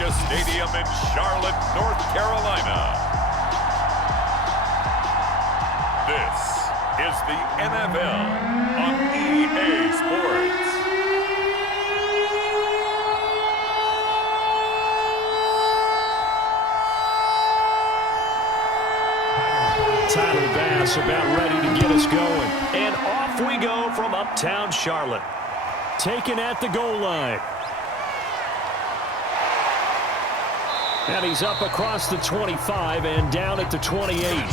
Georgia Stadium in Charlotte, North Carolina. This is the NFL on EA Sports. Tyler Bass about ready to get us going. And off we go from uptown Charlotte. Taken at the goal line. And he's up across the 25 and down at the 28.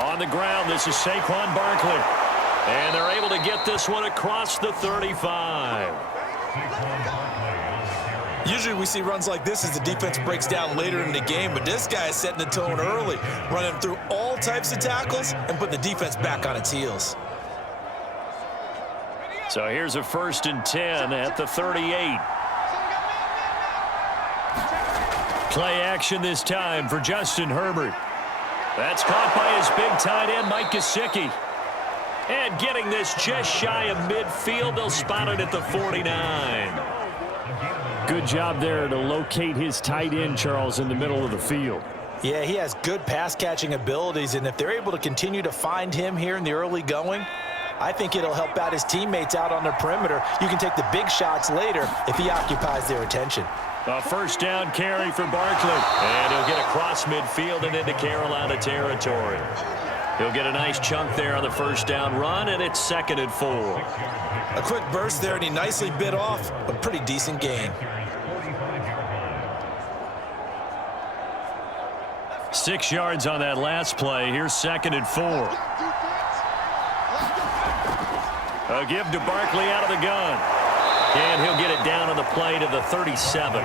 On the ground, this is Saquon Barkley. And they're able to get this one across the 35. Usually we see runs like this as the defense breaks down later in the game, but this guy is setting the tone early, running through all types of tackles and put the defense back on its heels. So here's a 1st and 10 at the 38. Play action this time for Justin Herbert. That's caught by his big tight end, Mike Gesicki. And getting this just shy of midfield, they'll spot it at the 49. Good job there to locate his tight end, Charles, in the middle of the field. Yeah, he has good pass-catching abilities, and if they're able to continue to find him here in the early going, I think it'll help out his teammates out on the perimeter. You can take the big shots later if he occupies their attention. A 1st down carry for Barkley. And he'll get across midfield and into Carolina territory. He'll get a nice chunk there on the 1st down run, and it's 2nd and 4. A quick burst there, and he nicely bit off a pretty decent gain. 6 yards on that last play. Here's 2nd and 4. A give to Barkley out of the gun. And he'll get it down on the play to the 37.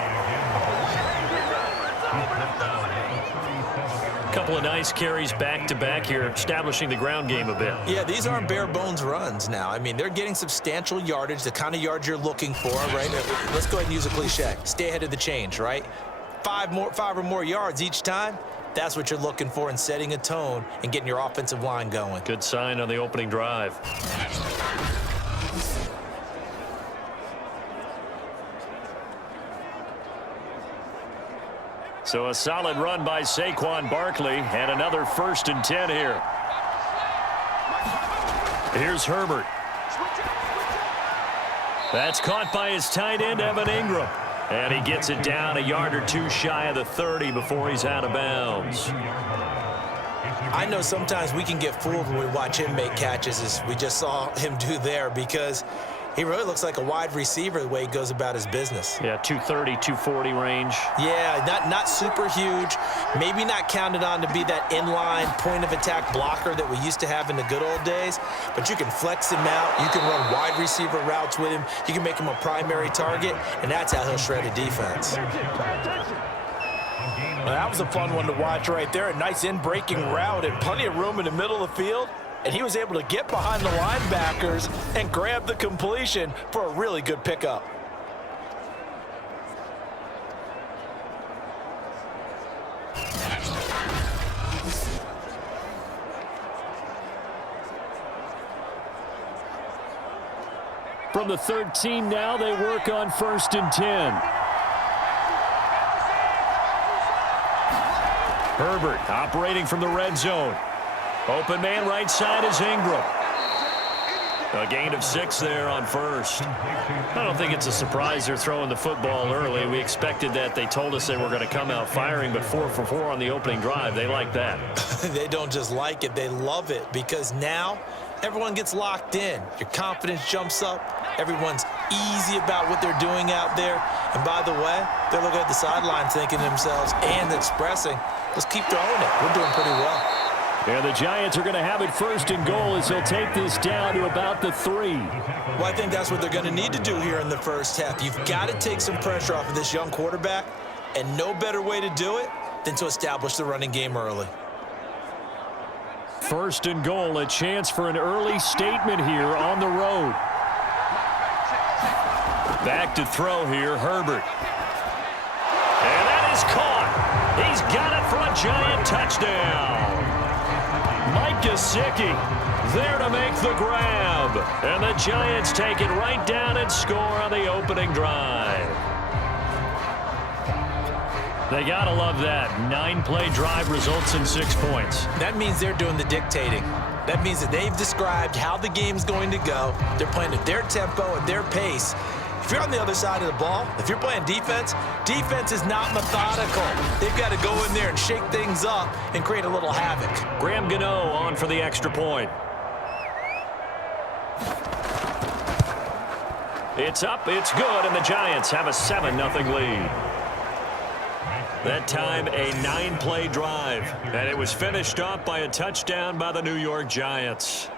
Couple of nice carries back-to-back here, establishing the ground game a bit. Yeah, these aren't bare-bones runs now. I mean, they're getting substantial yardage, the kind of yards you're looking for, right? Let's go ahead and use a cliche. Stay ahead of the change, right? 5 or more yards each time. That's what you're looking for in setting a tone and getting your offensive line going. Good sign on the opening drive. So a solid run by Saquon Barkley, and another 1st and 10 here. Here's Herbert. That's caught by his tight end, Evan Ingram. And he gets it down a yard or 2 shy of the 30 before he's out of bounds. I know sometimes we can get fooled when we watch him make catches, as we just saw him do there, because he really looks like a wide receiver the way he goes about his business. Yeah, 230, 240 range. Yeah, not super huge. Maybe not counted on to be that inline point-of-attack blocker that we used to have in the good old days. But you can flex him out. You can run wide receiver routes with him. You can make him a primary target, and that's how he'll shred a defense. Well, that was a fun one to watch right there. A nice in-breaking route and plenty of room in the middle of the field. And he was able to get behind the linebackers and grab the completion for a really good pickup. From the 13 now, they work on 1st and 10. Herbert operating from the red zone. Open man right side is Ingram. A gain of 6 there on 1st. I don't think it's a surprise they're throwing the football early. We expected that. They told us they were going to come out firing, but 4 for 4 on the opening drive. They like that. They don't just like it, they love it, because now everyone gets locked in. Your confidence jumps up. Everyone's easy about what they're doing out there. And by the way, they're looking at the sideline thinking to themselves and expressing, let's keep throwing it. We're doing pretty well. And the Giants are going to have it 1st and goal as they'll take this down to about the 3. Well, I think that's what they're going to need to do here in the first half. You've got to take some pressure off of this young quarterback, and no better way to do it than to establish the running game early. first and goal, a chance for an early statement here on the road. Back to throw here, Herbert. And that is caught. He's got it for a giant touchdown. Mike Gesicki there to make the grab. And the Giants take it right down and score on the opening drive. They got to love that. 9-play drive results in 6 points. That means they're doing the dictating. That means that they've described how the game's going to go. They're playing at their tempo and their pace. If you're on the other side of the ball, if you're playing defense, defense is not methodical. They've got to go in there and shake things up and create a little havoc. Graham Gano on for the extra point. It's up, it's good, and the Giants have a 7-0 lead. That time, a 9-play drive, and it was finished off by a touchdown by the New York Giants.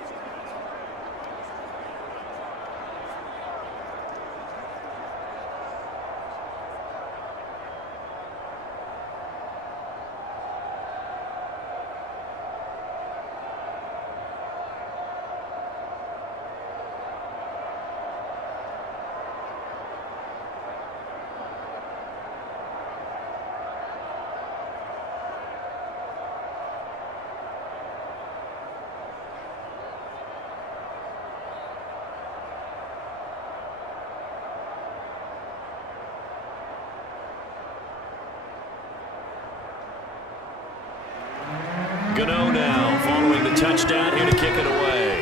Gano now following the touchdown here to kick it away.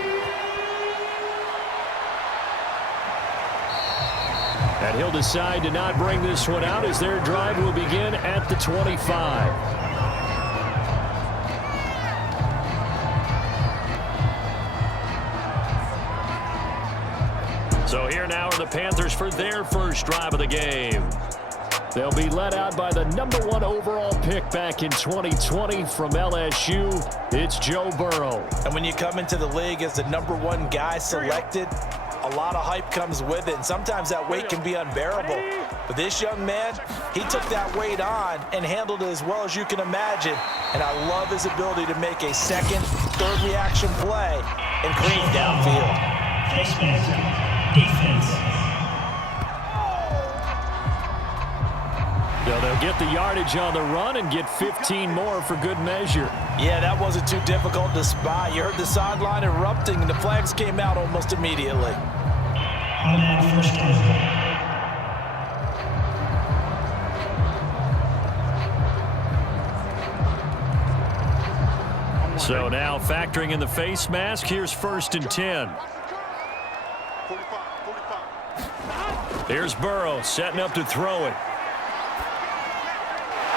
And he'll decide to not bring this one out as their drive will begin at the 25. So here now are the Panthers for their first drive of the game. They'll be led out by the #1 overall pick back in 2020 from LSU. It's Joe Burrow. And when you come into the league as the #1 guy selected, a lot of hype comes with it. And sometimes that weight can be unbearable. But this young man, he took that weight on and handled it as well as you can imagine. And I love his ability to make a second, third reaction play and create downfield. Defense. They'll get the yardage on the run and get 15 more for good measure. Yeah, that wasn't too difficult to spot. You heard the sideline erupting, and the flags came out almost immediately. First down. So now factoring in the face mask, here's 1st and 10. Here's Burrow setting up to throw it.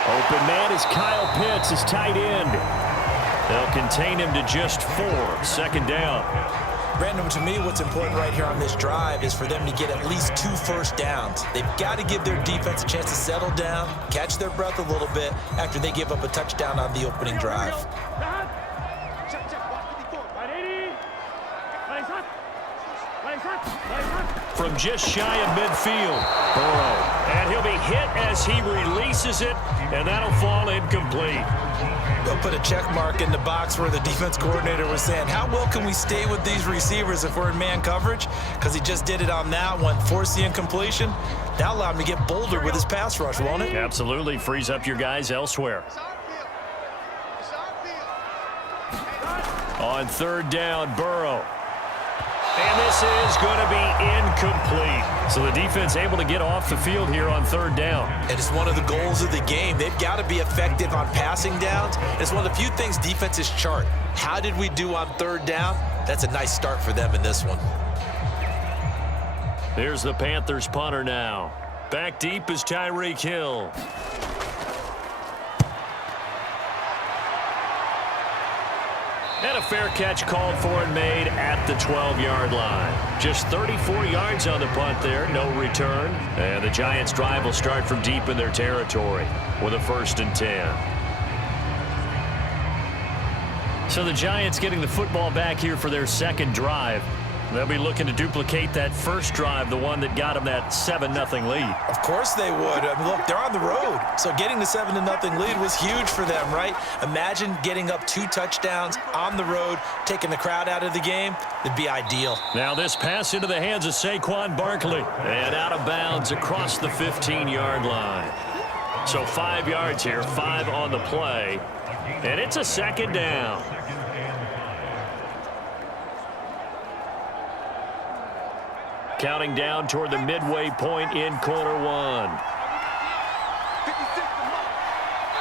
Open man is Kyle Pitts, his tight end. They'll contain him to just 4. 2nd down. Brandon, to me, what's important right here on this drive is for them to get at least 2 first downs. They've got to give their defense a chance to settle down, catch their breath a little bit after they give up a touchdown on the opening drive. From just shy of midfield, Burrow. And he'll be hit as he releases it, and that'll fall incomplete. They'll put a check mark in the box where the defense coordinator was saying, how well can we stay with these receivers if we're in man coverage? Because he just did it on that one, forced the incompletion. That'll allow him to get bolder with his pass rush, won't it? Absolutely. Frees up your guys elsewhere. On 3rd down, Burrow. And this is going to be incomplete. So the defense able to get off the field here on 3rd down. And it's one of the goals of the game. They've got to be effective on passing downs. It's one of the few things defenses chart. How did we do on 3rd down? That's a nice start for them in this one. Here's the Panthers punter now. Back deep is Tyreek Hill. And a fair catch called for and made at the 12-yard line. Just 34 yards on the punt there, no return. And the Giants' drive will start from deep in their territory with a 1st and 10. So the Giants getting the football back here for their 2nd drive. They'll be looking to duplicate that first drive, the one that got them that 7-0 lead. Of course they would. I mean, look, they're on the road. So getting the 7-0 lead was huge for them, right? Imagine getting up 2 touchdowns on the road, taking the crowd out of the game. It'd be ideal. Now this pass into the hands of Saquon Barkley. And out of bounds across the 15-yard line. So 5 yards here, 5 on the play. And it's a second down. Counting down toward the midway point in quarter 1.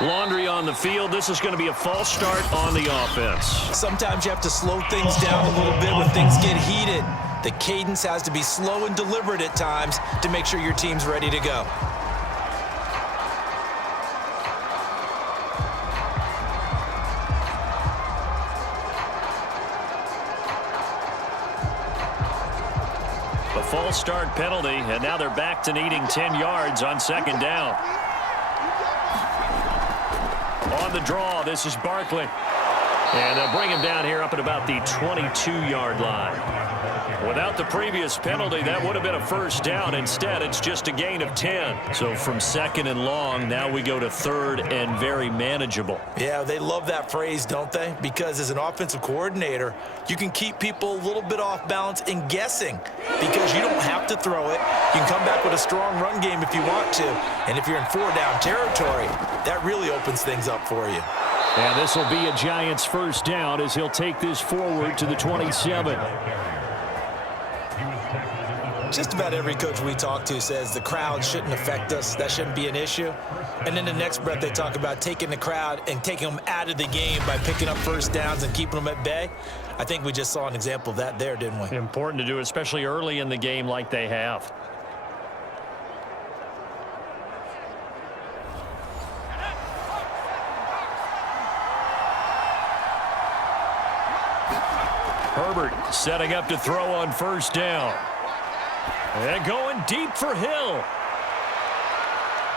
Laundry on the field. This is going to be a false start on the offense. Sometimes you have to slow things down a little bit when things get heated. The cadence has to be slow and deliberate at times to make sure your team's ready to go. A false start penalty, and now they're back to needing 10 yards on second down. On the draw, this is Barkley. And they'll bring him down here up at about the 22-yard line. Without the previous penalty, that would have been a first down. Instead, it's just a gain of 10. So from second and long, now we go to third and very manageable. Yeah, they love that phrase, don't they? Because as an offensive coordinator, you can keep people a little bit off balance and guessing because you don't have to throw it. You can come back with a strong run game if you want to. And if you're in 4-down territory, that really opens things up for you. And this will be a Giants first down as he'll take this forward to the 27. Just about every coach we talk to says the crowd shouldn't affect us. That shouldn't be an issue. And in the next breath, they talk about taking the crowd and taking them out of the game by picking up first downs and keeping them at bay. I think we just saw an example of that there, didn't we? Important to do, especially early in the game like they have. Herbert setting up to throw on first down. And going deep for Hill.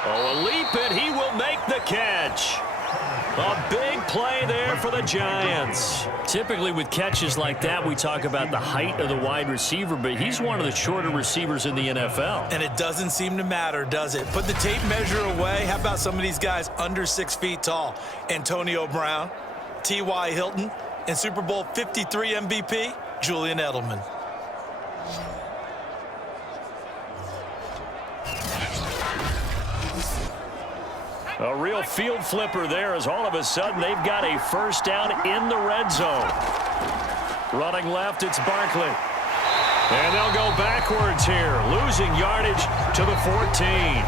Oh, a leap, and he will make the catch. A big play there for the Giants. Typically with catches like that, we talk about the height of the wide receiver, but he's one of the shorter receivers in the NFL. And it doesn't seem to matter, does it? Put the tape measure away. How about some of these guys under 6 feet tall? Antonio Brown, T.Y. Hilton, and Super Bowl 53 MVP, Julian Edelman. A real field flipper there as all of a sudden they've got a first down in the red zone. Running left, it's Barkley. And they'll go backwards here, losing yardage to the 14.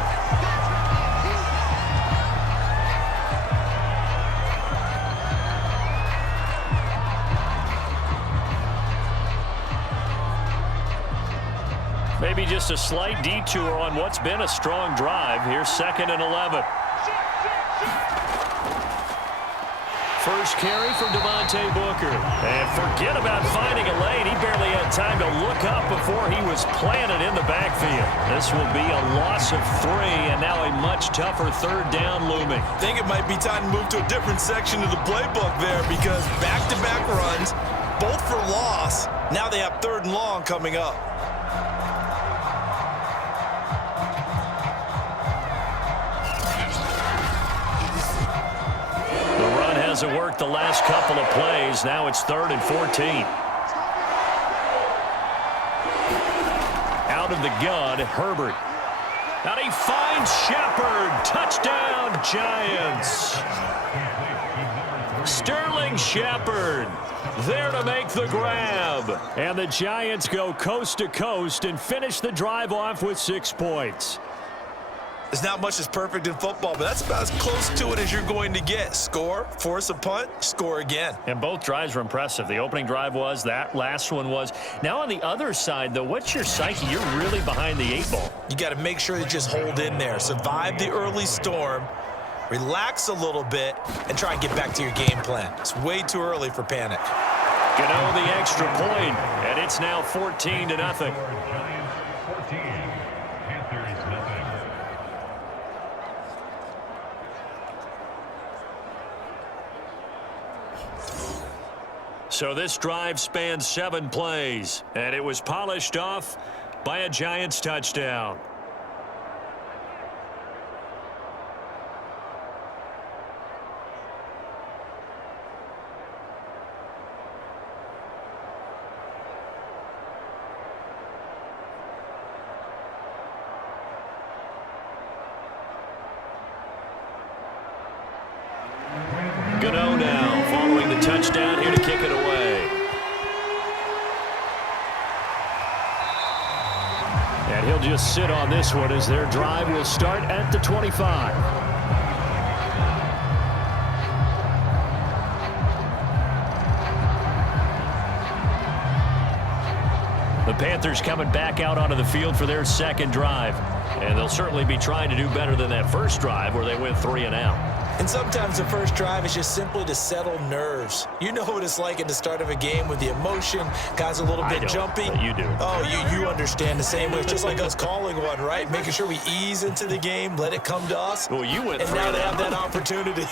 Maybe just a slight detour on what's been a strong drive. Here's 2nd and 11. First carry for Devontae Booker. And forget about finding a lane. He barely had time to look up before he was planted in the backfield. This will be a loss of 3, and now a much tougher third down looming. I think it might be time to move to a different section of the playbook there because back-to-back runs, both for loss. Now they have 3rd and long coming up. Hasn't worked the last couple of plays. Now it's 3rd and 14. Out of the gun, Herbert. And he finds Shepard. Touchdown, Giants. Sterling Shepard there to make the grab. And the Giants go coast to coast and finish the drive off with 6 points. There's not much that's perfect in football, but that's about as close to it as you're going to get. Score, force a punt, score again. And both drives were impressive. The opening drive was, that last one was. Now on the other side, though, what's your psyche? You're really behind the 8 ball. You got to make sure you just hold in there. Survive the early storm, relax a little bit, and try and get back to your game plan. It's way too early for panic. Gano the extra point, and it's now 14-0. So this drive spans 7 plays, and it was polished off by a Giants touchdown. Gano now following the touchdown here to kick it away. And he'll just sit on this one as their drive will start at the 25. The Panthers coming back out onto the field for their second drive. And they'll certainly be trying to do better than that first drive where they went 3 and out. And sometimes the first drive is just simply to settle nerves. You know what it's like at the start of a game with the emotion. Guys a little bit jumpy. You do. Oh, you understand the same way. It's just like us calling one, right? Making sure we ease into the game, let it come to us. Well, you went 3 and now they have that opportunity.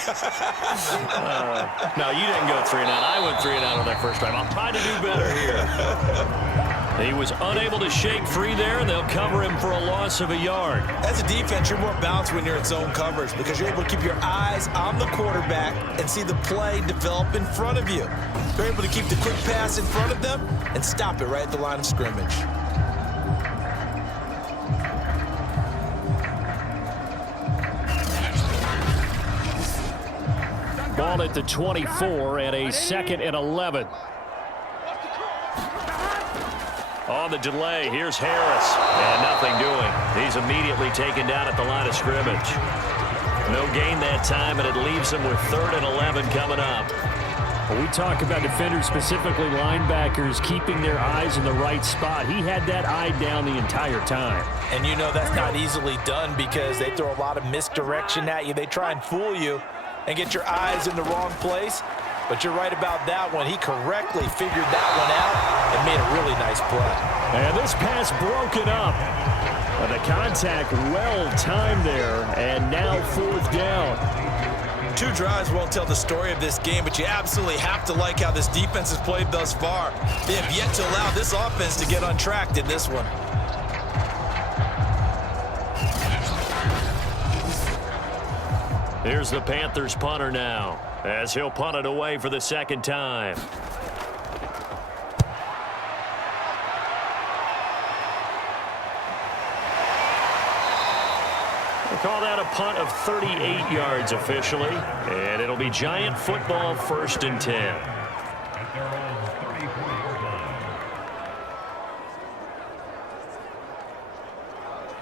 No, you didn't go 3 and out. I went 3 and out on that first drive. I'm trying to do better here. He was unable to shake free there, and they'll cover him for a loss of a yard. As a defense, you're more balanced when you're in zone coverage because you're able to keep your eyes on the quarterback and see the play develop in front of you. You're able to keep the quick pass in front of them and stop it right at the line of scrimmage. Ball at the 24 and a 2nd and 11. On the delay, here's Harris. And nothing doing. He's immediately taken down at the line of scrimmage. No gain that time, and it leaves him with 3rd and 11 coming up. When we talk about defenders, specifically linebackers, keeping their eyes in the right spot, he had that eye down the entire time. And you know that's not easily done because they throw a lot of misdirection at you. They try and fool you and get your eyes in the wrong place. But you're right about that one. He correctly figured that one out and made a really nice play. And this pass broken up. The contact well-timed there, and now 4th down. 2 drives won't tell the story of this game, but you absolutely have to like how this defense has played thus far. They have yet to allow this offense to get untracked in this one. Here's the Panthers punter now, as he'll punt it away for the 2nd time. We'll call that a punt of 38 yards officially, and it'll be Giant football 1st and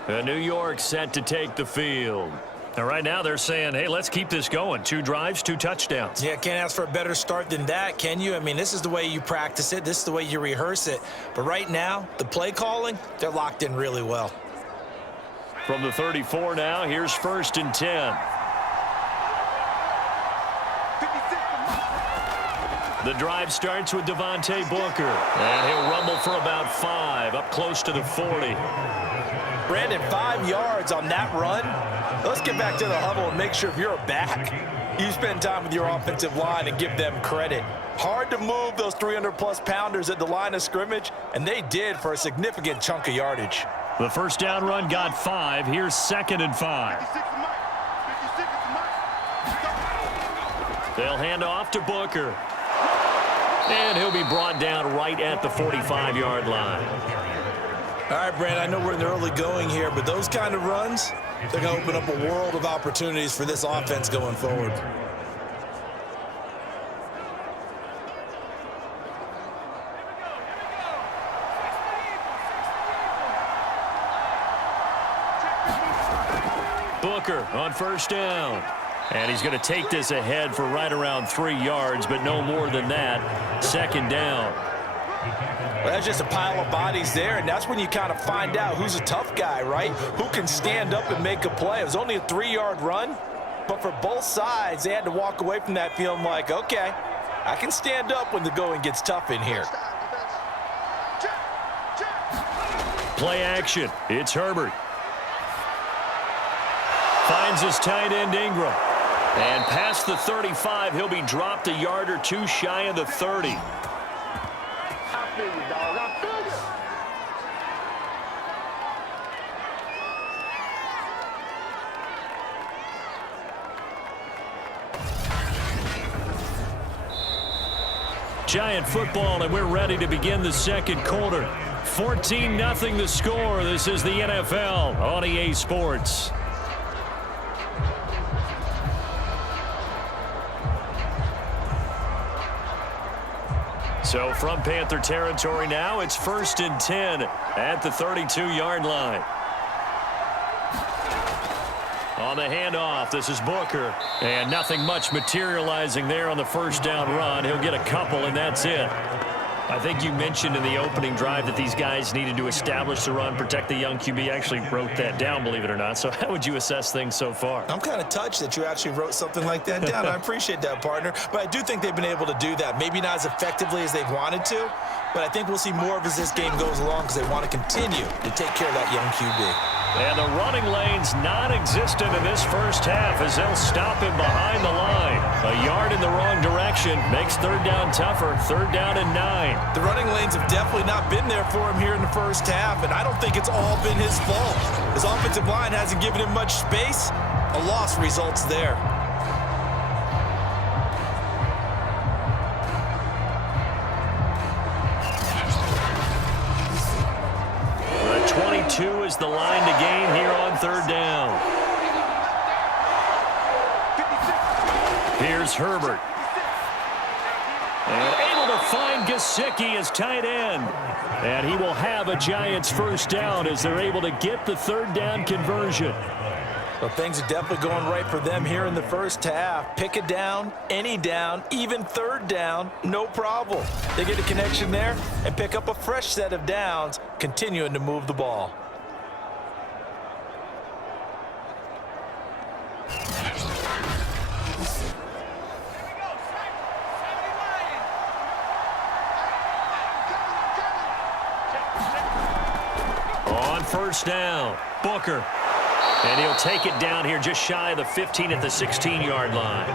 10. New York set to take the field. And right now they're saying, hey, let's keep this going. 2 drives, 2 touchdowns. Yeah, can't ask for a better start than that, can you? I mean, this is the way you practice it. This is the way you rehearse it. But right now, the play calling, they're locked in really well. From the 34 now, here's 1st and 10. The drive starts with Devontae Booker. And he'll rumble for about 5, up close to the 40. Brandon, 5 yards on that run. Let's get back to the huddle and make sure if you're a back, you spend time with your offensive line and give them credit. Hard to move those 300-plus pounders at the line of scrimmage, and they did for a significant chunk of yardage. The first down run got 5. Here's 2nd and 5. They'll hand off to Booker. And he'll be brought down right at the 45-yard line. All right, Brand, I know we're in the early going here, but those kind of runs, they're going to open up a world of opportunities for this offense going forward. Booker on first down. And he's going to take this ahead for right around 3 yards, but no more than that. 2nd down. Well, that's just a pile of bodies there, and that's when you kind of find out who's a tough guy, right? Who can stand up and make a play. It was only a 3-yard run, but for both sides, they had to walk away from that feeling like, okay, I can stand up when the going gets tough in here. Play action. It's Herbert. Finds his tight end Ingram. And past the 35, he'll be dropped a yard or 2 shy of the 30. Giant football, and we're ready to begin the second quarter. 14-0 the score. This is the NFL on EA Sports. So from Panther territory now, it's 1st and 10 at the 32-yard line. On the handoff, this is Booker. And nothing much materializing there on the first down run. He'll get a couple, and that's it. I think you mentioned in the opening drive that these guys needed to establish the run, protect the young QB. Actually wrote that down, believe it or not. So how would you assess things so far? I'm kind of touched that you actually wrote something like that down. I appreciate that, partner. But I do think they've been able to do that. Maybe not as effectively as they've wanted to, but I think we'll see more of as this game goes along because they want to continue to take care of that young QB. And the running lane's non-existent in this first half as they'll stop him behind the line. A yard in the wrong direction makes third down tougher. Third down and 9. The running lanes have definitely not been there for him here in the first half, and I don't think it's all been his fault. His offensive line hasn't given him much space. A loss results there. The 22 is the line to gain here on third down. Here's Herbert. And able to find Gesicki as tight end. And he will have a Giants first down as they're able to get the third down conversion. Well, things are definitely going right for them here in the first half. Pick it down, any down, even third down, no problem. They get a connection there and pick up a fresh set of downs, continuing to move the ball. On first down, Booker. And he'll take it down here just shy of the 15 at the 16-yard line.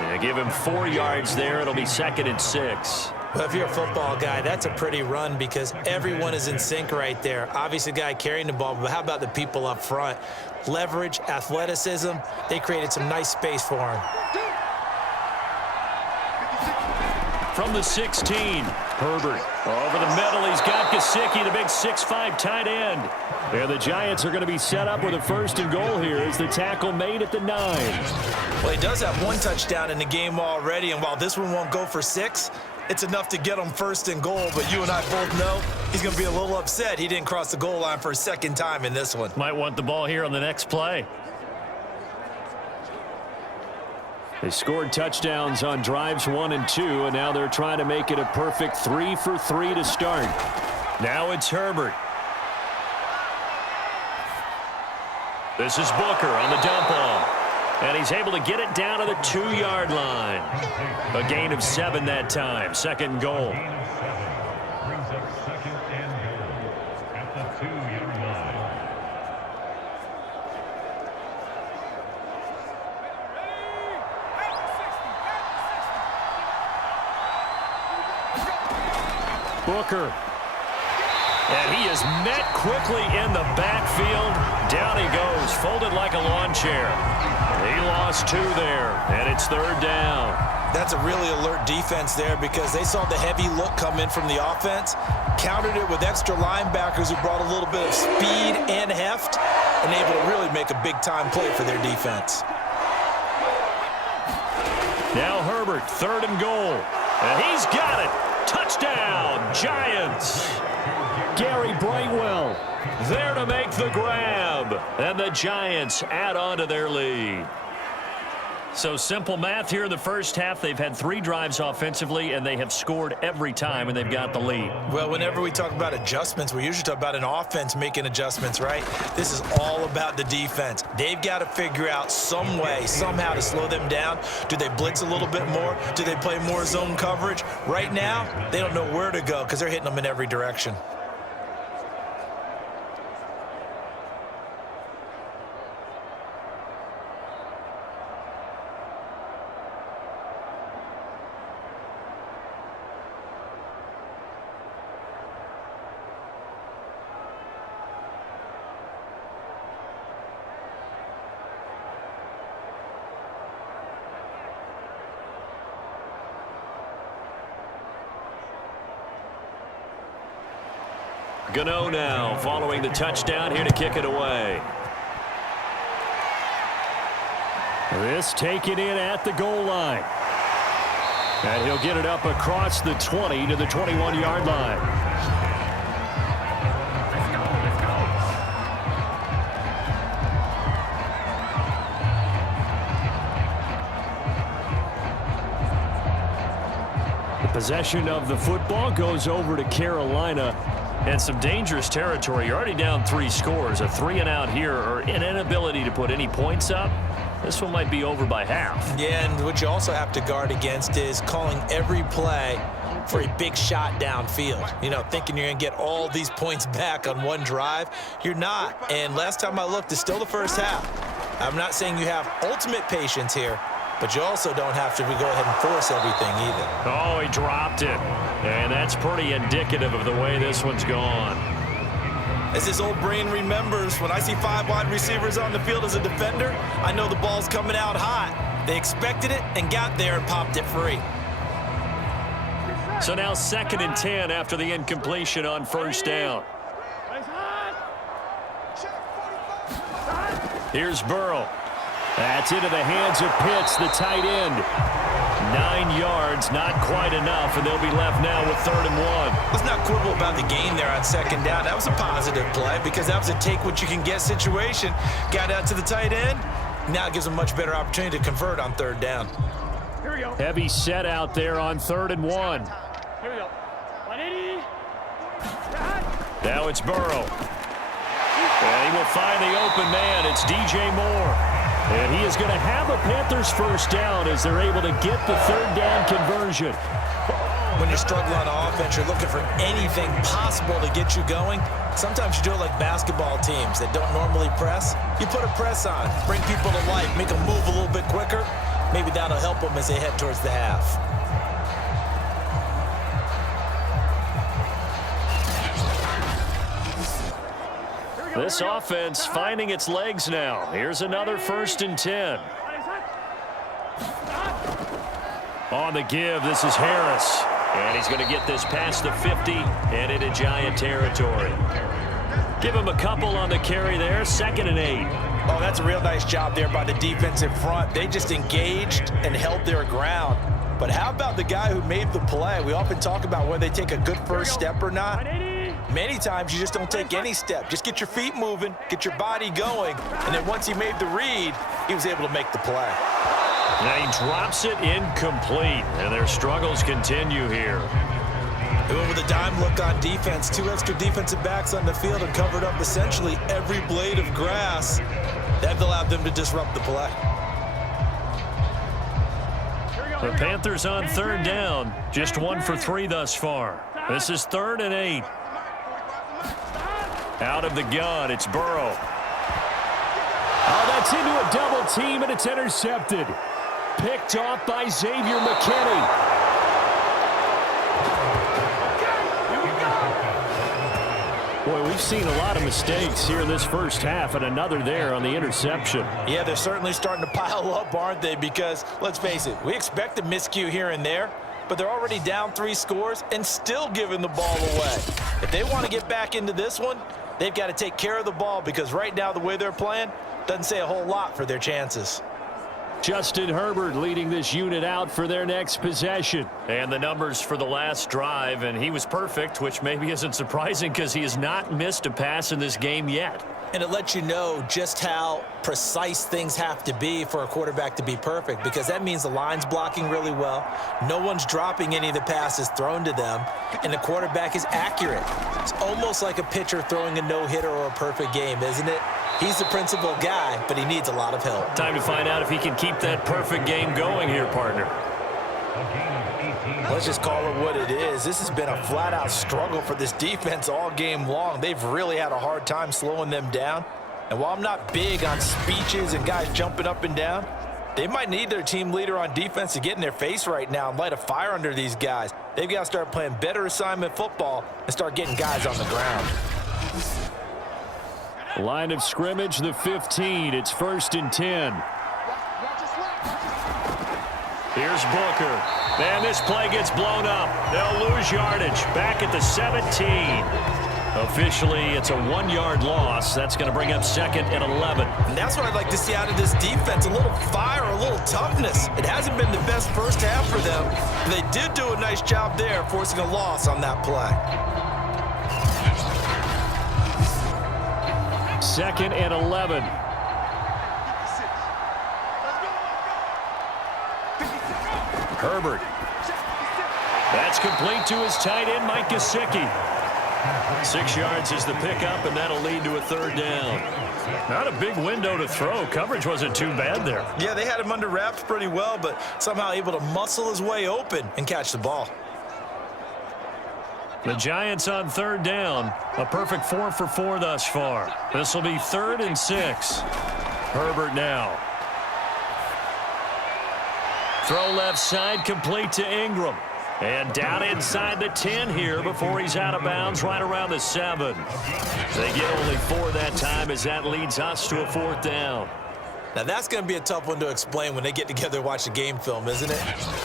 And give him 4 yards there. It'll be 2nd and 6. Well, if you're a football guy, that's a pretty run because everyone is in sync right there. Obviously, the guy carrying the ball, but how about the people up front? Leverage, athleticism, they created some nice space for him. From the 16, Herbert. Over the middle, he's got Gesicki, the big 6'5" tight end. And the Giants are going to be set up with a 1st and goal here as the tackle made at the 9. Well, he does have 1 touchdown in the game already, and while this one won't go for 6, it's enough to get him 1st and goal. But you and I both know he's going to be a little upset he didn't cross the goal line for a 2nd time in this one. Might want the ball here on the next play. They scored touchdowns on drives 1 and 2, and now they're trying to make it a perfect 3 for 3 to start. Now it's Herbert. This is Booker on the dump off. And he's able to get it down to the 2-yard line. A gain of 7 that time. 2nd and goal. Brings up 2nd and goal at the 2-yard line. Booker. And he is met quickly in the backfield. Down he goes, folded like a lawn chair. He lost 2 there, and it's 3rd down. That's a really alert defense there because they saw the heavy look come in from the offense, countered it with extra linebackers who brought a little bit of speed and heft, and able to really make a big-time play for their defense. Now Herbert, 3rd and goal. And he's got it. Touchdown, Giants. Gary Brightwell there to make the grab. And the Giants add on to their lead. So simple math here in the first half. They've had 3 drives offensively, and they have scored every time, and they've got the lead. Well, whenever we talk about adjustments, we usually talk about an offense making adjustments, right? This is all about the defense. They've got to figure out some way, somehow to slow them down. Do they blitz a little bit more? Do they play more zone coverage? Right now, they don't know where to go because they're hitting them in every direction. Gano now following the touchdown here to kick it away. This taken in at the goal line. And he'll get it up across the 20 to the 21-yard line. Possession of the football goes over to Carolina. And some dangerous territory. You're already down 3 scores. A 3 and out here, or an inability to put any points up. This one might be over by half. Yeah, and what you also have to guard against is calling every play for a big shot downfield. You know, thinking you're going to get all these points back on one drive. You're not. And last time I looked, it's still the first half. I'm not saying you have ultimate patience here, but you also don't have to go ahead and force everything either. Oh, he dropped it. And that's pretty indicative of the way this one's gone. As his old brain remembers, when I see 5 wide receivers on the field as a defender, I know the ball's coming out hot. They expected it and got there and popped it free. So now 2nd and 10 after the incompletion on first down. Here's Burrow. That's into the hands of Pitts, the tight end. 9 yards, not quite enough, and they'll be left now with 3rd and 1. Let's not quibble about the gain there on 2nd down. That was a positive play because that was a take-what-you-can-get situation. Got out to the tight end. Now it gives a much better opportunity to convert on 3rd down. Here we go. Heavy set out there on 3rd and 1. Here we go. 180. Now it's Burrow. And he will find the open man. It's DJ Moore. And he is going to have a Panthers first down as they're able to get the 3rd down conversion. When you're struggling on offense, you're looking for anything possible to get you going. Sometimes you do it like basketball teams that don't normally press. You put a press on, bring people to life, make them move a little bit quicker. Maybe that'll help them as they head towards the half. This offense finding its legs now. Here's another 1st and 10. On the give, this is Harris. And he's going to get this past the 50 and into Giant territory. Give him a couple on the carry there. 2nd and 8. Oh, that's a real nice job there by the defensive front. They just engaged and held their ground. But how about the guy who made the play? We often talk about whether they take a good first step or not. Many times you just don't take any step. Just get your feet moving, get your body going, and then once he made the read, he was able to make the play. Now he drops it incomplete, and their struggles continue here. They went with a dime look on defense. 2 extra defensive backs on the field and covered up essentially every blade of grass. That allowed them to disrupt the play. The Panthers on 3rd down. Just 1 for 3 thus far. This is 3rd and 8. Out of the gun, it's Burrow. Oh, that's into a double team, and it's intercepted. Picked off by Xavier McKinney. Boy, we've seen a lot of mistakes here in this first half, and another there on the interception. Yeah, they're certainly starting to pile up, aren't they? Because, let's face it, we expect a miscue here and there, but they're already down 3 scores and still giving the ball away. If they want to get back into this one, they've got to take care of the ball because right now the way they're playing doesn't say a whole lot for their chances. Justin Herbert leading this unit out for their next possession. And the numbers for the last drive, and he was perfect, which maybe isn't surprising because he has not missed a pass in this game yet. And it lets you know just how precise things have to be for a quarterback to be perfect, because that means the line's blocking really well, no one's dropping any of the passes thrown to them, and the quarterback is accurate. It's almost like a pitcher throwing a no-hitter or a perfect game, isn't it? He's the principal guy, but he needs a lot of help. Time to find out if he can keep that perfect game going here, partner. Let's just call it what it is. This has been a flat-out struggle for this defense all game long. They've really had a hard time slowing them down. And while I'm not big on speeches and guys jumping up and down, they might need their team leader on defense to get in their face right now and light a fire under these guys. They've got to start playing better assignment football and start getting guys on the ground. Line of scrimmage, the 15. It's 1st and 10. Here's Booker. And this play gets blown up. They'll lose yardage. Back at the 17. Officially, it's a 1-yard loss. That's going to bring up 2nd and 11. And that's what I'd like to see out of this defense, a little fire, a little toughness. It hasn't been the best first half for them. They did do a nice job there, forcing a loss on that play. 2nd and 11. Herbert. That's complete to his tight end, Mike Gesicki. 6 yards is the pickup, and that'll lead to a 3rd down. Not a big window to throw. Coverage wasn't too bad there. Yeah, they had him under wraps pretty well, but somehow able to muscle his way open and catch the ball. The Giants on 3rd down. A perfect 4 for 4 thus far. This will be 3rd and 6. Herbert now. Throw left side, complete to Ingram. And down inside the 10 here before he's out of bounds right around the 7. They get only 4 that time as that leads us to a 4th down. Now that's going to be a tough one to explain when they get together and watch the game film, isn't it?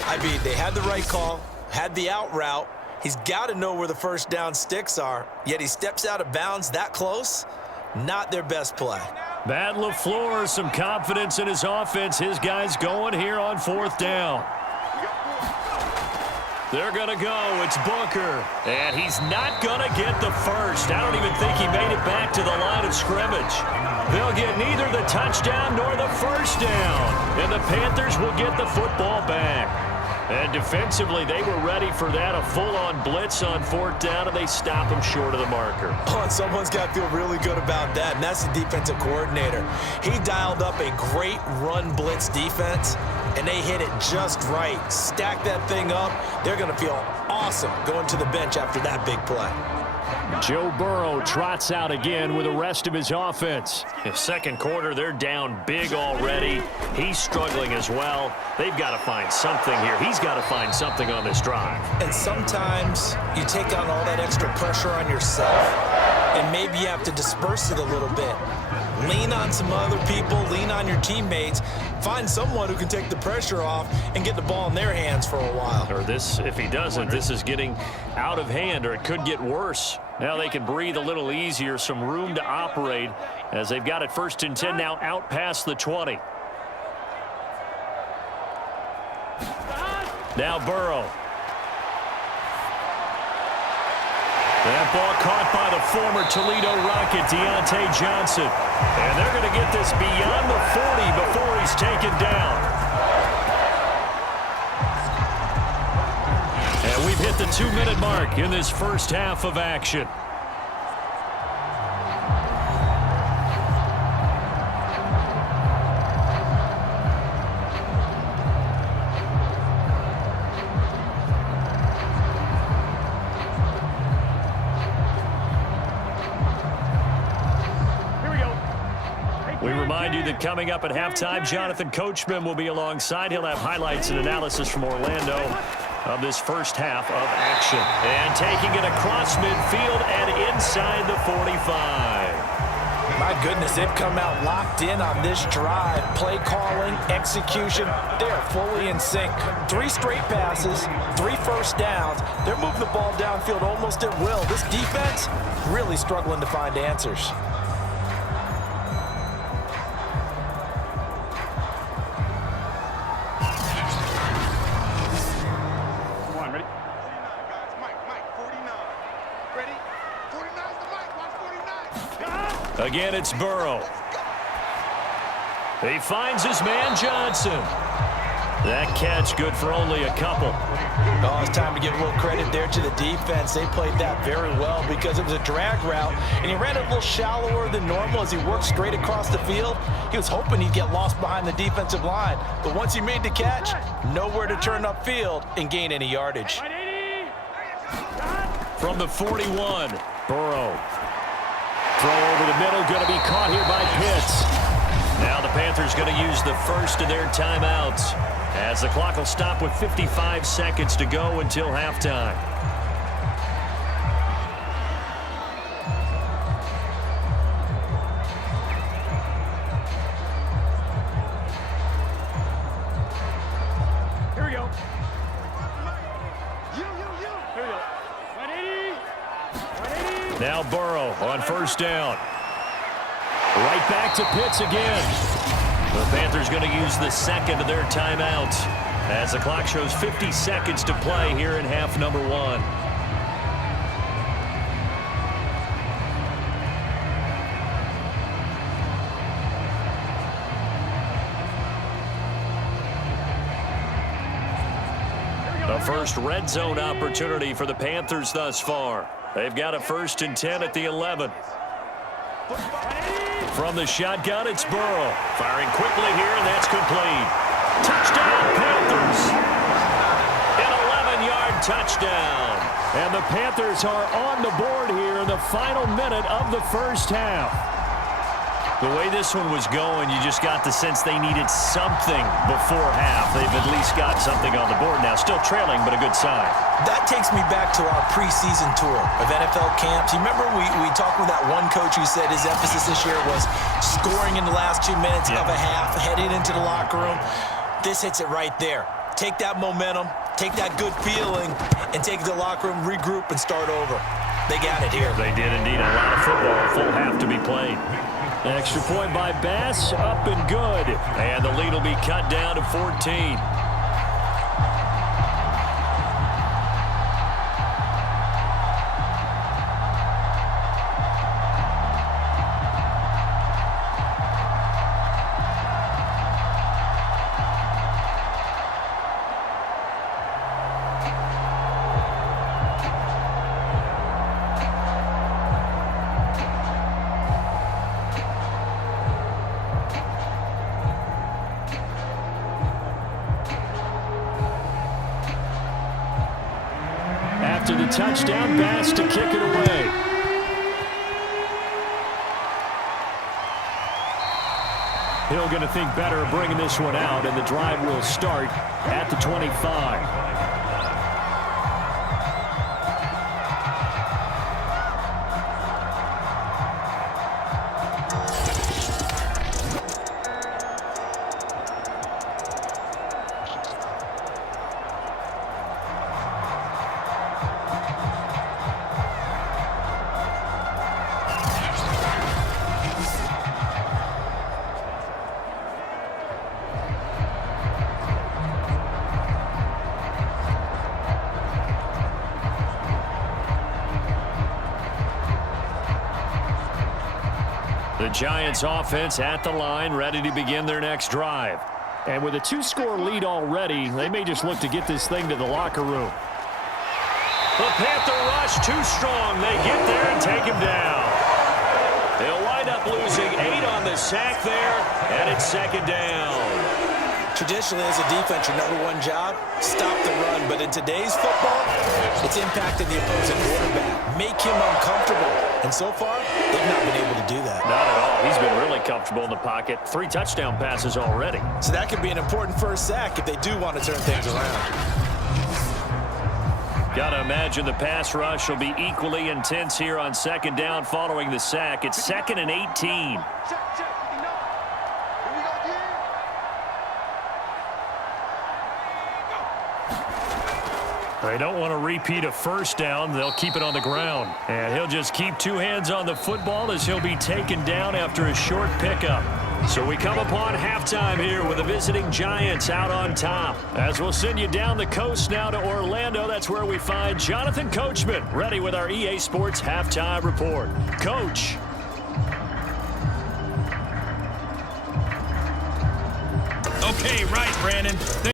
I mean, they had the right call, had the out route. He's got to know where the first down sticks are, yet he steps out of bounds that close. Not their best play. Matt LaFleur, some confidence in his offense. His guys going here on 4th down. They're going to go. It's Booker. And he's not going to get the first. I don't even think he made it back to the line of scrimmage. They'll get neither the touchdown nor the first down. And the Panthers will get the football back. And defensively, they were ready for that, a full-on blitz on 4th down, and they stop him short of the marker. Oh, and someone's got to feel really good about that, and that's the defensive coordinator. He dialed up a great run blitz defense, and they hit it just right. Stack that thing up. They're going to feel awesome going to the bench after that big play. Joe Burrow trots out again with the rest of his offense. In 2nd quarter, they're down big already. He's struggling as well. They've got to find something here. He's got to find something on this drive. And sometimes you take on all that extra pressure on yourself, and maybe you have to disperse it a little bit. Lean on some other people, lean on your teammates, find someone who can take the pressure off and get the ball in their hands for a while. Or this, if he doesn't, this is getting out of hand, or it could get worse. Now they can breathe a little easier, some room to operate as they've got it 1st and 10 now out past the 20. Now Burrow. That ball caught by the former Toledo Rocket, Deontay Johnson. And they're going to get this beyond the 40 before he's taken down. And we've hit the 2-minute mark in this first half of action. We remind you that coming up at halftime, Jonathan Coachman will be alongside. He'll have highlights and analysis from Orlando of this first half of action. And taking it across midfield and inside the 45. My goodness, they've come out locked in on this drive. Play calling, execution, they are fully in sync. 3 straight passes, 3 first downs. They're moving the ball downfield almost at will. This defense really struggling to find answers. Again, it's Burrow. He finds his man Johnson. That catch good for only a couple. Oh, it's time to give a little credit there to the defense. They played that very well because it was a drag route, and he ran it a little shallower than normal as he worked straight across the field. He was hoping he'd get lost behind the defensive line, but once he made the catch, nowhere to turn upfield and gain any yardage. From the 41, Burrow. Throw over the middle, going to be caught here by Pitts. now the Panthers going to use the first of their timeouts as the clock will stop with 55 seconds to go until halftime. Here we go. Here we go. Now Burrow on first down. Right back to Pitts again. The Panthers going to use the second of their timeouts as the clock shows 50 seconds to play here in half number 1. The first red zone opportunity for the Panthers thus far. They've got a 1st and 10 at the 11. From the shotgun, it's Burrow. Firing quickly here, and that's complete. Touchdown, Panthers. An 11-yard touchdown. And the Panthers are on the board here in the final minute of the first half. The way this one was going, you just got the sense they needed something before half. They've at least got something on the board now. Still trailing, but a good sign. That takes me back to our preseason tour of NFL camps. You remember we talked with that one coach who said his emphasis this year was scoring in the last 2 minutes of a half, heading into the locker room. This hits it right there. Take that momentum, take that good feeling, and take it to the locker room, regroup, and start over. They got it here. They did indeed. A lot of football, a full half to be played. Extra point by Bass, up and good. And the lead will be cut down to 14. After the touchdown, Bass to kick it away. Hill going to think better of bringing this one out, and the drive will start at the 25. The Giants offense at the line, ready to begin their next drive. And with a 2-score lead already, they may just look to get this thing to the locker room. The Panther rush too strong. They get there and take him down. They'll wind up losing 8 on the sack there, and it's 2nd down. Traditionally, as a defense, your #1 job, stop the run. But in today's football, it's impacting the opposing quarterback. Make him uncomfortable. And so far, they've not been able to do that. Not at all. He's been really comfortable in the pocket. 3 touchdown passes already. So that could be an important first sack if they do want to turn things around. Got to imagine the pass rush will be equally intense here on 2nd down following the sack. It's 2nd and 18. They don't want to repeat a first down. They'll keep it on the ground. And he'll just keep 2 hands on the football as he'll be taken down after a short pickup. So we come upon halftime here with the visiting Giants out on top. As we'll send you down the coast now to Orlando, that's where we find Jonathan Coachman ready with our EA Sports Halftime Report. Coach. Okay, right, Brandon.